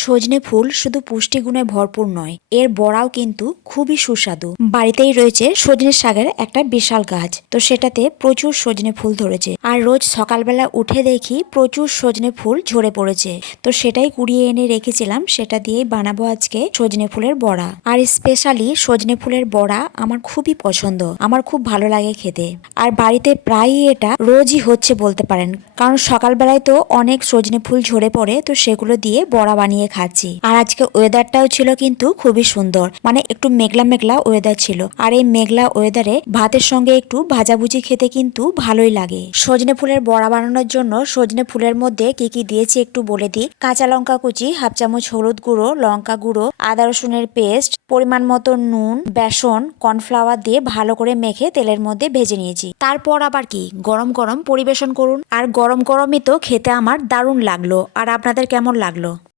সজনে ফুল শুধু পুষ্টিগুণে ভরপুর নয়, এর বড়াও কিন্তু খুবই সুস্বাদু। বাড়িতেই রয়েছে সজনে শাকের একটা বিশাল গাছ, তো সেটাতে প্রচুর সজনে ফুল ধরেছে। আর রোজ সকালবেলা উঠে দেখি প্রচুর সজনে ফুল ঝরে পড়েছে, তো সেটাই কুড়িয়ে এনে রেখেছিলাম। সেটা দিয়েই বানাবো আজকে সজনে ফুলের বড়া। আর স্পেশালি সজনে ফুলের বড়া আমার খুবই পছন্দ, আমার খুব ভালো লাগে খেতে। আর বাড়িতে প্রায়ই এটা রোজই হচ্ছে বলতে পারেন, কারণ সকালবেলায় তো অনেক সজনে ফুল ঝরে পড়ে, তো সেগুলো দিয়ে বড়া বানিয়ে খাচ্ছি। আর আজকে ওয়েদারটাও ছিল কিন্তু খুবই সুন্দর, মানে একটু মেঘলা মেঘলা ওয়েদার ছিল। আর এই মেঘলা ওয়েদারে ভাতের সঙ্গে একটু ভাজাভুজি খেতে কিন্তু ভালোই লাগে। সজনে ফুলের বড়া বানানোর জন্য সজনে ফুলের মধ্যে কি কি দিয়েছি একটু বলে দিই। কাঁচা লঙ্কা কুচি, হাফ চামচ হলুদ গুঁড়ো, লঙ্কা গুঁড়ো, আদা রসুনের পেস্ট, পরিমাণ মতো নুন, বেসন, কর্নফ্লাওয়ার দিয়ে ভালো করে মেখে তেলের মধ্যে ভেজে নিয়েছি। তারপর আবার কি গরম গরম পরিবেশন করুন। আর গরম গরমই তো খেতে আমার দারুণ লাগলো। আর আপনাদের কেমন লাগলো?